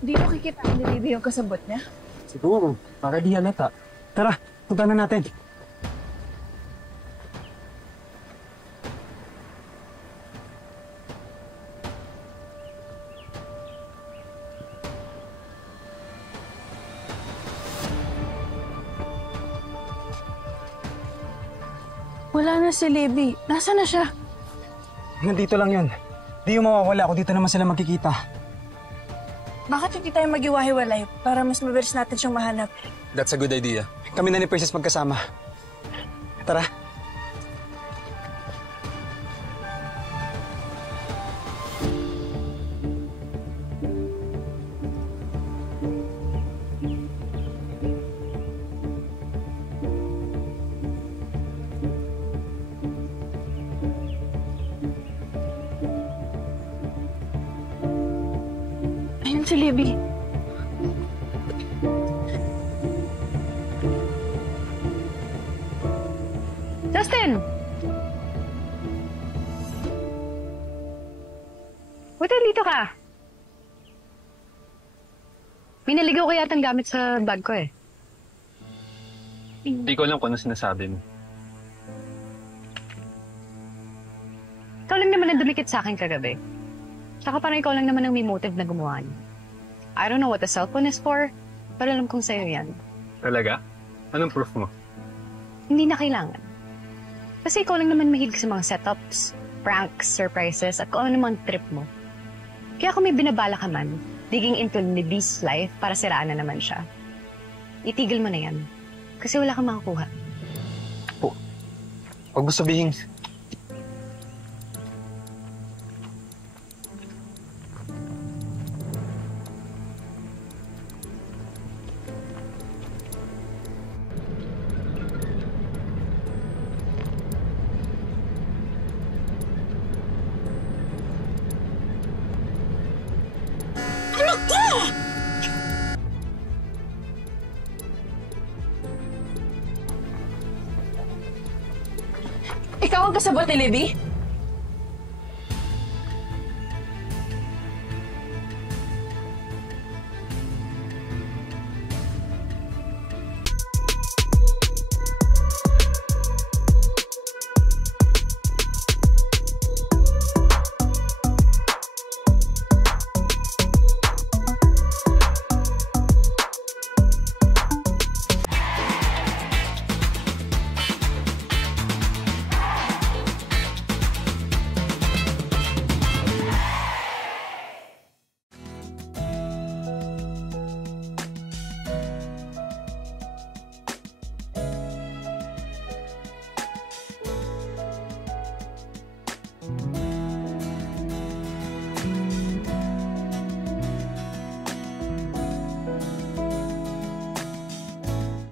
Di mo kikitain ni Libby yung kasabot niya? Siguro, para di halata. Tara, punta na natin. Wala na si Libby. Nasaan na siya? Nandito lang yun. Di yung mawawala ako. Dito naman sila magkikita. Bakit hindi tayo mag-iwahiwalay para mas mabilis natin siyang mahanap? That's a good idea. Kami na ni Princess magkasama. Tara. Ayun si Libby. Justin! Buti dito ka. May naligaw ko yatang gamit sa bag ko eh. Hindi ko alam kung ano sinasabi mo. Ikaw lang naman ang dumikit sa akin kagabi. Tsaka parang ikaw lang naman ang may motive na gumawa niya. I don't know what the cellphone is for, pero alam kong sa'yo yan. Talaga? Anong proof mo? Hindi na kailangan. Kasi ikaw lang naman mahilig sa mga setups, pranks, surprises, at kung ano namang trip mo. Kaya kung may binabala ka man, digging into Libby's life para siraan na naman siya. Itigil mo na yan. Kasi wala kang makakuha. Huwag mo sabihin. Ikaw ang kasabot ni Libby?